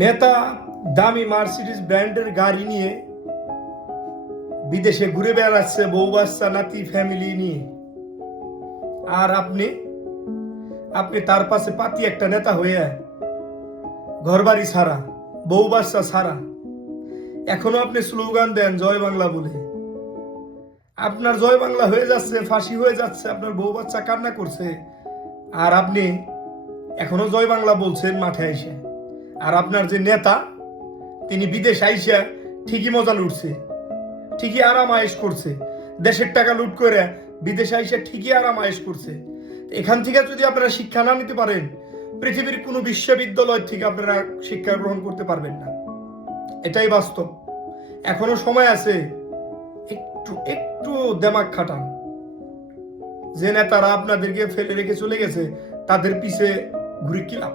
নেতা দামি মার্সিডিজ ব্র্যান্ডের গাড়ি নিয়ে বিদেশে ঘুরে বেড়াচ্ছে, বউ বাচ্চা নাতি ফ্যামিলি নিয়ে। আর আপনি তার পাশে পাতি একটা নেতা হয়ে ঘরবাড়ি ছাড়া, বউ বাচ্চা ছাড়া, এখনো আপনি স্লোগান দেন জয় বাংলা বলে। আপনার জয় বাংলা হয়ে যাচ্ছে, ফাঁসি হয়ে যাচ্ছে, আপনার বউ বাচ্চা কান্না করছে, আর আপনি এখনো জয় বাংলা বলছেন মাঠে আইসে। আর আপনার যে নেতা, তিনি বিদেশ আইসা ঠিকই মজা লুটছে, ঠিকই আরাম আয়েশ করছে, দেশের টাকা লুট করে বিদেশে আইসা ঠিকই আরাম আয়েশ করছে। এখান থেকে যদি আপনারা শিক্ষা না নিতে পারেন, পৃথিবীর কোনো বিশ্ববিদ্যালয় থেকে আপনারা শিক্ষা গ্রহণ করতে পারবেন না। এটাই বাস্তব। এখনো সময় আছে, একটু একটু দেমাগ খাটান। যে নেতারা আপনাদেরকে ফেলে রেখে চলে গেছে, তাদের পিছে ঘুরে কি লাভ?